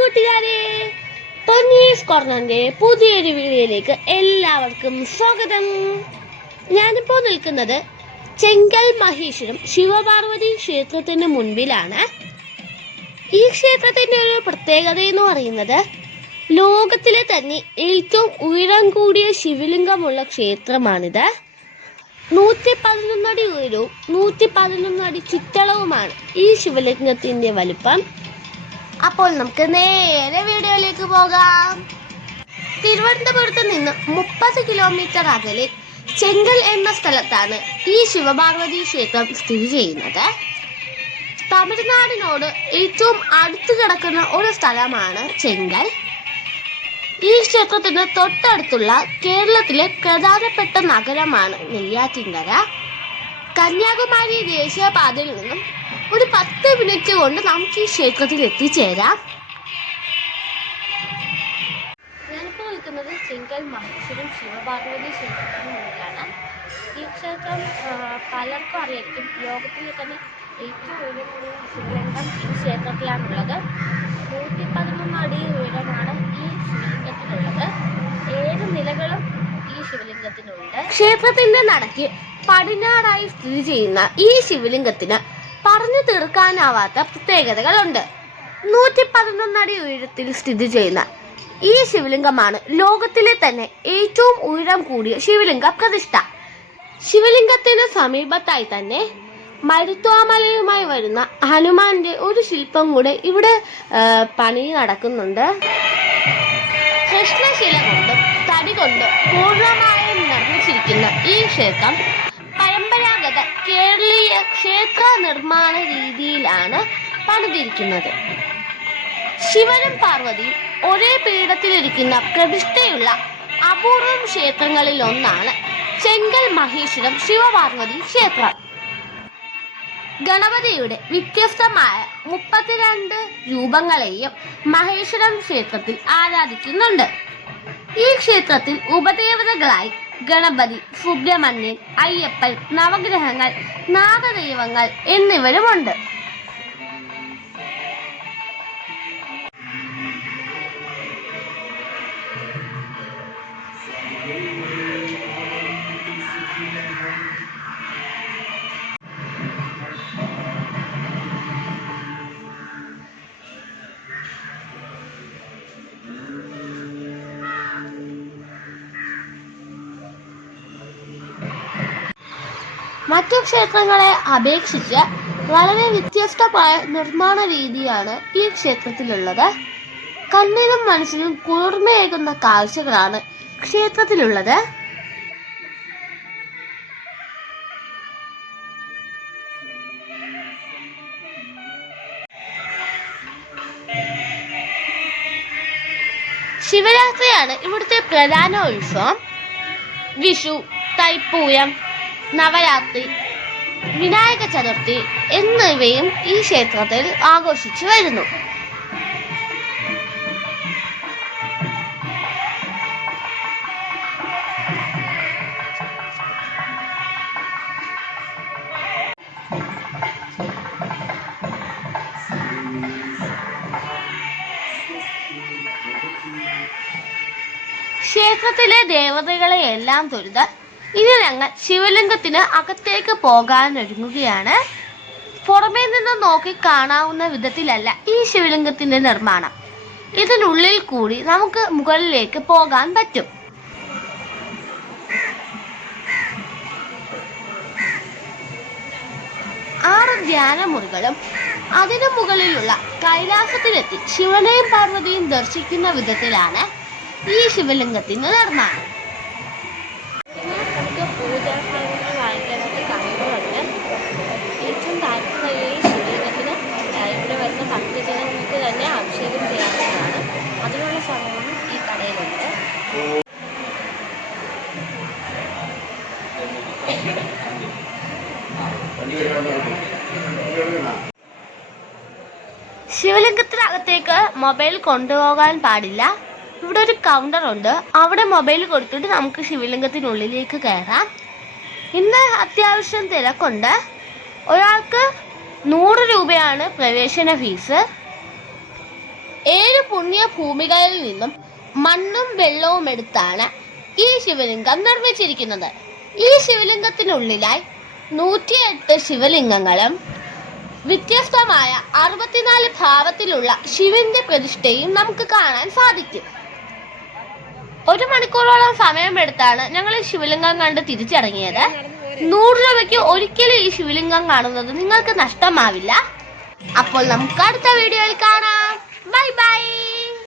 കൂട്ടുകാരെ പൊന്നീസ് കോർണറിന്റെ പുതിയൊരു വീഡിയോയിലേക്ക് എല്ലാവർക്കും സ്വാഗതം. ഞാനിപ്പോൾ നിൽക്കുന്നത് ചെങ്കൽ മഹേശ്വരം ശിവപാർവതി ക്ഷേത്രത്തിന് മുൻപിലാണ്. ഈ ക്ഷേത്രത്തിന്റെ ഒരു പ്രത്യേകത എന്ന് പറയുന്നത് ലോകത്തിലെ തന്നെ ഏറ്റവും ഉയരം കൂടിയ ശിവലിംഗമുള്ള ക്ഷേത്രമാണിത്. നൂറ്റി പതിനൊന്നടി ഉയരവും നൂറ്റി പതിനൊന്നടി ചുറ്റളവുമാണ് ഈ ശിവലിംഗത്തിന്റെ വലിപ്പം. അപ്പോൾ നമുക്ക് നേരെ വീഡിയോയിലേക്ക് പോകാം. തിരുവനന്തപുരത്ത് നിന്ന് മുപ്പത് കിലോമീറ്റർ അകലെ ചെങ്കൽ എന്ന സ്ഥലത്താണ് ഈ ശിവപാർവതി ക്ഷേത്രം സ്ഥിതി ചെയ്യുന്നത്. തമിഴ്നാടിനോട് ഏറ്റവും അടുത്ത് കിടക്കുന്ന ഒരു സ്ഥലമാണ് ചെങ്കൽ. ഈ ക്ഷേത്രത്തിന് തൊട്ടടുത്തുള്ള കേരളത്തിലെ പ്രധാനപ്പെട്ട നഗരമാണ് നെയ്യാറ്റിൻകര. കന്യാകുമാരി ദേശീയപാതയിൽ നിന്നും ഒരു പത്ത് മിനിറ്റ് കൊണ്ട് നമുക്ക് ഈ ക്ഷേത്രത്തിൽ എത്തിച്ചേരാം. ഞാനിപ്പോൾ നിൽക്കുന്നത് ചെങ്കൽ മഹേശ്വരം ശിവപാർവതി ക്ഷേത്രത്തിന് മുന്നിലാണ്. ഈ ക്ഷേത്രം പലർക്കും അറിയായിരിക്കും ലോകത്തിലെ തന്നെ ഏറ്റവും ഉയരമുള്ള ശിവലിംഗം ഈ ക്ഷേത്രത്തിലാണുള്ളത്. നൂറ്റി പതിമൂന്ന് അടി ഉയരമാണ് ഈ ശിവലിംഗത്തിനുള്ളത് ഏഴ് നിലകളും ഈ ശിവലിംഗത്തിനുണ്ട്. ക്ഷേത്രത്തിന്റെ നടക്ക് പടിഞ്ഞാറായി സ്ഥിതി ചെയ്യുന്ന ഈ ശിവലിംഗത്തിന് പറഞ്ഞു തീർക്കാനാവാത്ത പ്രത്യേകതകളുണ്ട്. നൂറ്റി പതിനൊന്നടി ഉയരത്തിൽ സ്ഥിതി ചെയ്യുന്ന ഈ ശിവലിംഗമാണ് ലോകത്തിലെ തന്നെ ഏറ്റവും ഉയരം കൂടിയ ശിവലിംഗ പ്രതിഷ്ഠ. ശിവലിംഗത്തിന് സമീപത്തായി തന്നെ മരുത്വാമലയുമായി വരുന്ന ഹനുമാന്റെ ഒരു ശില്പം കൂടെ ഇവിടെ പണി നടക്കുന്നുണ്ട്. കൃഷ്ണശില കൊണ്ടും തടി കൊണ്ടും പൂർണമായും നിർമ്മിച്ചിരിക്കുന്ന ഈ ക്ഷേത്രം ക്ഷേത്ര നിർമ്മാണ രീതിയിലാണ് പണിതിരിക്കുന്നത്. ശിവനും പാർവതിയും ഒരേ പീഠത്തിലിരിക്കുന്ന പ്രതിഷ്ഠയുള്ള അപൂർവം ക്ഷേത്രങ്ങളിൽ ഒന്നാണ് ചെങ്കൽ മഹേശ്വരം ശിവപാർവതി ക്ഷേത്രം. ഗണപതിയുടെ വ്യത്യസ്തമായ മുപ്പത്തിരണ്ട് രൂപങ്ങളെയും മഹേശ്വരം ക്ഷേത്രത്തിൽ ആരാധിക്കുന്നുണ്ട്. ഈ ക്ഷേത്രത്തിൽ ഉപദേവതകളായി ഗണപതി സുബ്രഹ്മണ്യൻ അയ്യപ്പൻ നവഗ്രഹങ്ങൾ നാഗദൈവങ്ങൾ എന്നിവരുമുണ്ട്. മറ്റു ക്ഷേത്രങ്ങളെ അപേക്ഷിച്ച് വളരെ വ്യത്യസ്തമായ നിർമ്മാണ രീതിയാണ് ഈ ക്ഷേത്രത്തിലുള്ളത്. കണ്ണിനും മനസ്സിനും കുളിർമയേകുന്ന കാഴ്ചകളാണ് ക്ഷേത്രത്തിലുള്ളത്. ശിവരാത്രിയാണ് ഇവിടുത്തെ പ്രധാന ഉത്സവം. വിഷു തൈപ്പൂയം നവരാത്രി വിനായക ചതുർത്ഥി എന്നിവയും ഈ ക്ഷേത്രത്തിൽ ആഘോഷിച്ചു വരുന്നു. ക്ഷേത്രത്തിലെ ദേവതകളെ എല്ലാം തൊഴുത് ഇനി ഞങ്ങൾ ശിവലിംഗത്തിന് അകത്തേക്ക് പോകാൻ ഒരുങ്ങുകയാണ്. പുറമേ നിന്ന് നോക്കി കാണാവുന്ന വിധത്തിലല്ല ഈ ശിവലിംഗത്തിന്റെ നിർമ്മാണം. ഇതിനുള്ളിൽ കൂടി നമുക്ക് മുകളിലേക്ക് പോകാൻ പറ്റും. ആറ് ധ്യാനമുറികളും അതിനു മുകളിലുള്ള കൈലാസത്തിലെത്തി ശിവനെയും പാർവതിയും ദർശിക്കുന്ന വിധത്തിലാണ് ഈ ശിവലിംഗത്തിന്റെ നിർമ്മാണം നമുക്ക് പൂജാസാധനങ്ങൾ വാങ്ങിക്കാനായിട്ട് കടകളുണ്ട് ഏറ്റവും താല്പര്യമുള്ള ഈ ശിവലിംഗത്തിന് ഇവിടെ വരുന്ന ഭക്തജനങ്ങൾക്ക് തന്നെ അഭിഷേകം ചെയ്യാവുന്നതാണ് അതിനുള്ള സമയവും ഈ കടയിലുണ്ട് ശിവലിംഗത്തിനകത്തേക്ക് മൊബൈൽ കൊണ്ടുപോകാൻ പാടില്ല. ഇവിടെ ഒരു കൗണ്ടർ ഉണ്ട്. അവിടെ മൊബൈൽ കൊടുത്തിട്ട് നമുക്ക് ശിവലിംഗത്തിനുള്ളിലേക്ക് കയറാം. ഇന്ന് അത്യാവശ്യം തിരക്കുണ്ട്. ഒരാൾക്ക് നൂറ് രൂപയാണ് പ്രവേശന ഫീസ്. ഏഴ് പുണ്യ ഭൂമികളിൽ നിന്നും മണ്ണും വെള്ളവും എടുത്താണ് ഈ ശിവലിംഗം നിർമ്മിച്ചിരിക്കുന്നത്. ഈ ശിവലിംഗത്തിനുള്ളിലായി നൂറ്റിയെട്ട് ശിവലിംഗങ്ങളും വ്യത്യസ്തമായ അറുപത്തിനാല് ഭാവത്തിലുള്ള ശിവന്റെ പ്രതിഷ്ഠയും നമുക്ക് കാണാൻ സാധിക്കും. ഒരു മണിക്കൂറോളം സമയമെടുത്താണ് ഞങ്ങൾ ഈ ശിവലിംഗം കണ്ട് തിരിച്ചിറങ്ങിയത് നൂറ് രൂപയ്ക്ക് ഒരിക്കലും ഈ ശിവലിംഗം കാണുന്നത് നിങ്ങൾക്ക് നഷ്ടമാവില്ല. അപ്പോൾ നമുക്ക് അടുത്ത വീഡിയോയിൽ കാണാം. Bye bye.